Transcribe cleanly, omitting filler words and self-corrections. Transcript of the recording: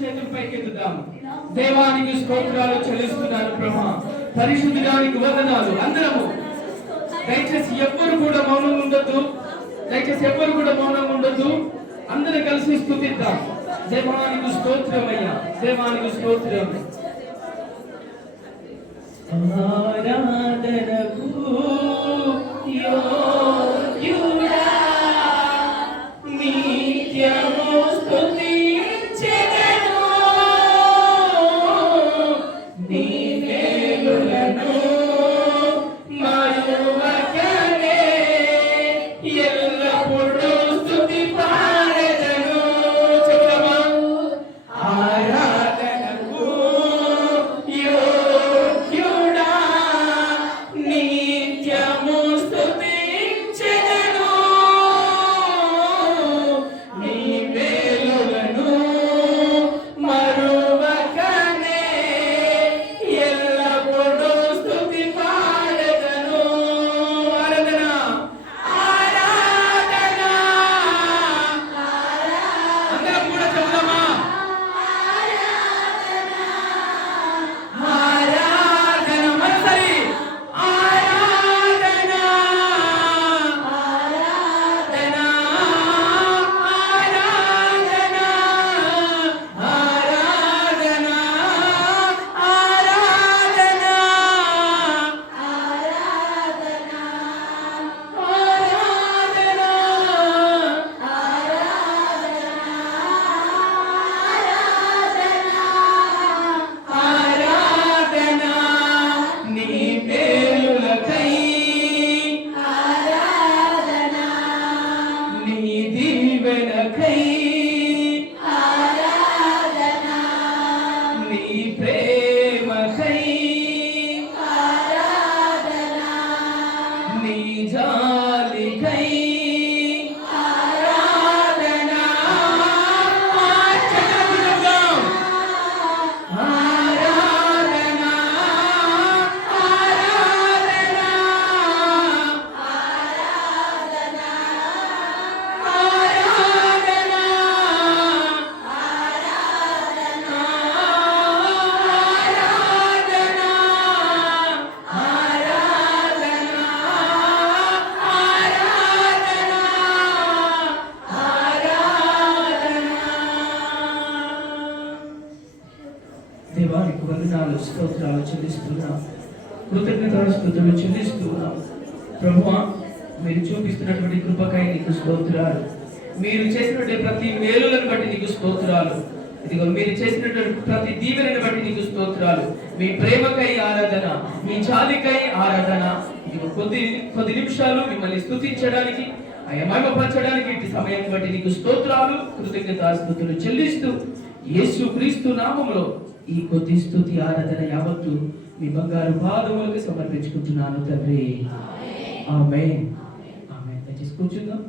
చేతులు పైకెత్తుదాం. దేవానికి స్తోత్రాలు చెల్లిస్తున్నాను ప్రభా. పరిశుద్ధుడానికి వందనాలు. అందరము దయచేసి ఎవ్వరు కూడా మౌనం ఉండొద్దు. అందరూ కలిసి స్తుతిద్దాం. దేవానికి స్తోత్రమయ్యా, దేవానికి స్తోత్రం. ఆరాధనకు యోగ్యుడా నిత్యము స్తుతించెదను. నీ మేలులను మరువకనే ఎల్లప్పుడూ స్తుతి పాడెదను. చెప్తామా? ఆరాధనకు యోగ్యుడా నిత్యము స్తుతించెదను. నీ మేలులను మరువకనే ఎల్లప్పుడూ స్తుతి పాడెదను. ఆరాధన ఆరాధన అందరం కూడా చెప్తామా? ఆరాధన మరోసారి ఆరాధన ఆరాధన ఆరాధన ఆరాధన ఆరాధన ఆరాధన నీ పేరులకై ఆరాధన నీ దీవెనకై ఆరాధన నీ ప్రేమకై ఆరాధన నీ జాలికై ఆరాధన. ఆచరణం ఆరాధన ఆరాధన ఆరాధన ఆరాధన దేవానికి వందనాలు, స్తోత్రాలు చెల్లిస్తున్నాం. కృతజ్ఞతాస్తుతులు చెల్లిస్తున్నాం. ప్రభువా, మీరు చూపిస్తున్నటువంటి కృపకై నీకు స్తోత్రాలు. మీరు చేసినటువంటి ప్రతి మేలులను బట్టి నీకు స్తోత్రాలు. ఇదిగో మీరు చేసినటువంటి ప్రతి దీవెనను బట్టి నీకు స్తోత్రాలు. మీ ప్రేమకై ఆరాధన, మీ జాలికై ఆరాధన. ఇదిగో కొద్ది నిమిషాలు మిమ్మల్ని స్తుతించడానికి, మహిమపరచడానికి ఇట్టి సమయం బట్టి నీకు స్తోత్రాలు, కృతజ్ఞతాస్తుతులు చెల్లిస్తూ యేసు క్రీస్తు నామములో ఈ కొద్ది స్తుతి ఆరాధన యావత్తు మీ బంగారు పాదములకు సమర్పించుకుంటున్నాను తండ్రి. ఆమేన్. ఆమేన్. దయచేసి కూర్చుందాం.